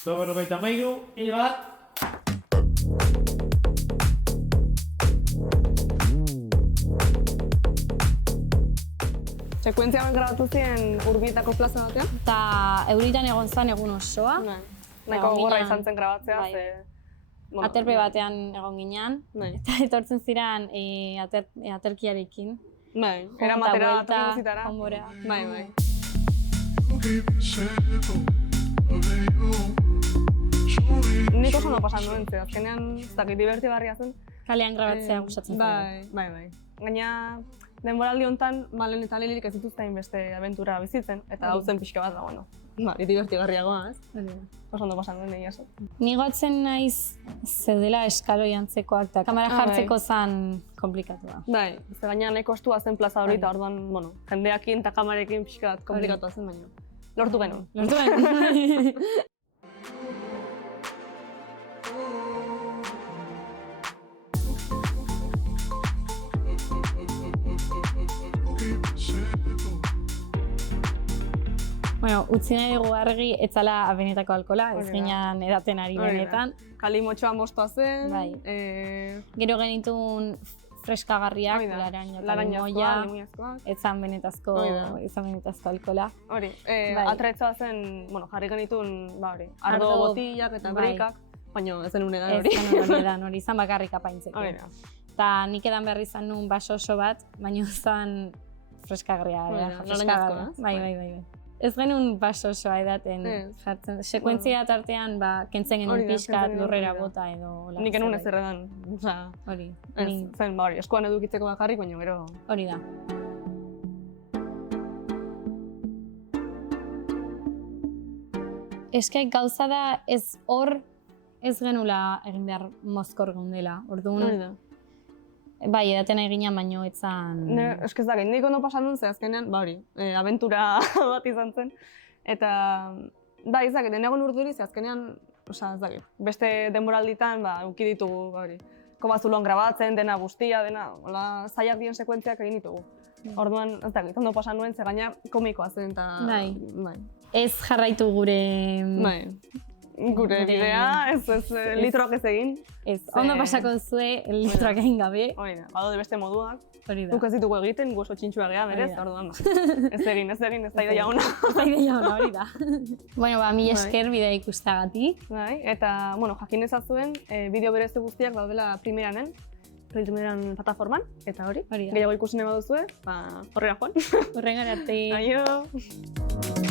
93, hil bat. Sekuentzia bat grabatu ziren Urbietako plaza batean? Eta euritan egon zen egun osoa. Nahiko gogorra izan zen grabatzea, bai. ze... Aterpe batean egon ginen, eta etortzen ziren aterkiarekin. Bai, eramatera aterkizitara. Konbora. Bai, bai. Nik oso no pasan duen, ze azkenean ez dakit divertigarria zen. Kalean grabatzea gustatzen bai, bai, bai. Gaina denboraldi honetan Malen eta Lilirik ez dituzten beste abentura bizitzen, eta hau zen pixka bat da, bueno. Bai, divertigarriagoa, ez? Oso ondo pasan duen egia. Ni gotzen naiz zeudela eskaloi antzekoak eta kamera jartzeko zen komplikatua. Bai, ze gaina nahiko estua zen plaza hori, eta orduan, bueno, jendeakin eta kamarekin pixka bat komplikatua zen, baina lortu genuen. Lortu genuen. Bueno, utzi nahi dugu argi, etzala abenetako alkohola, ez ginean edaten ari benetan. Kalimotxoa moztua zen. Bai. Gero genitun freskagarriak, laranjakoa, limoiazkoak. Etzan benetazko alkohola. Hori, atretzoa zen, bueno, jarri genitun, ardo botillak eta breikak, baina ez zenun edan hori. Ez zenun edan hori, izan bakarrik apaintzeko. Eta nik edan behar izan nuen baso oso bat, baina zan freskagarria. Laranjazkoa, ez? Bai. Ez genuen baso osoa edaten jartzen. Sekuentzia tartean kentzen genuen pixkat lurrera bota edo... Nik genuen ez erredan. Hori. Zen, eskuan edukitzeko bakarrik, baina gero... Hori da. Eskaik gauza da ez hor ez genula egin behar mozkor geundela. Orduan... Bai, edaten egina baino etzan... Ez dakit, nik ondo pasan duen, ze azkenean, abentura bat izan zen. Eta, ez dakit, enegon urduri, ze azkenean, ez dakit, beste denboralditan, uki ditugu, Kobazuloan grabatzen, dena guztia, dena, zaiak dien sekuentziak egin ditugu. Orduan, ez dakit, ondo pasan nuen, ze gaina komikoa zen, eta... Bai. Ez jarraitu gure... Gure bidea, ez litroak ez egin. Ez, ondo pasako zue litroak egin gabe. Hori da, badaude beste moduak. Hori da. Guk ez ditugu egiten, gu oso txintxua geha berez, orduan. Ez egin, ez da ideia ona. Ez da ideia ona, hori da. Bueno, mi esker bidea ikustagatik. Bai, eta, jakin ezazuen, bideo berezte guztiak daudela Primeranen, plataforman, eta hori. Gehiago ikusi nahi baduzue, horrela joan. Horrengara arte. Aio!